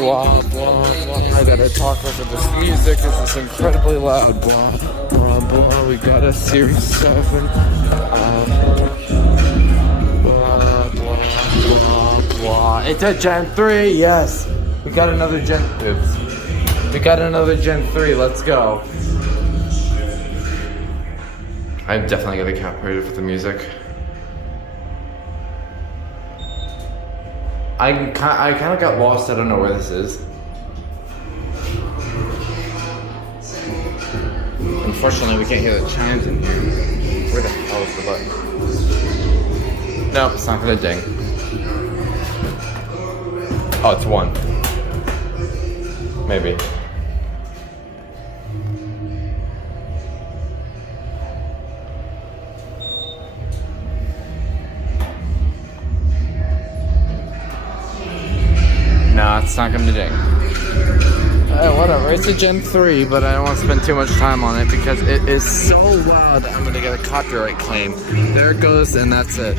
Blah, blah, blah. I gotta talk over this music. This is incredibly loud. Blah, blah, blah. We got a Series 7. Blah, blah, blah, blah. It's a Gen 3, yes. We got another Gen... Oops. We got another Gen 3, let's go. I'm definitely gonna get captivated with the music. I kind of got lost. I don't know where this is. Unfortunately, we can't hear the chimes in here. Where the hell is the button? Nope, it's not gonna ding. Oh, it's 1. Maybe. No, it's not gonna ding. Whatever, it's a Gen 3, but I don't want to spend too much time on it because it is so loud that I'm gonna get a copyright claim. There it goes, and that's it.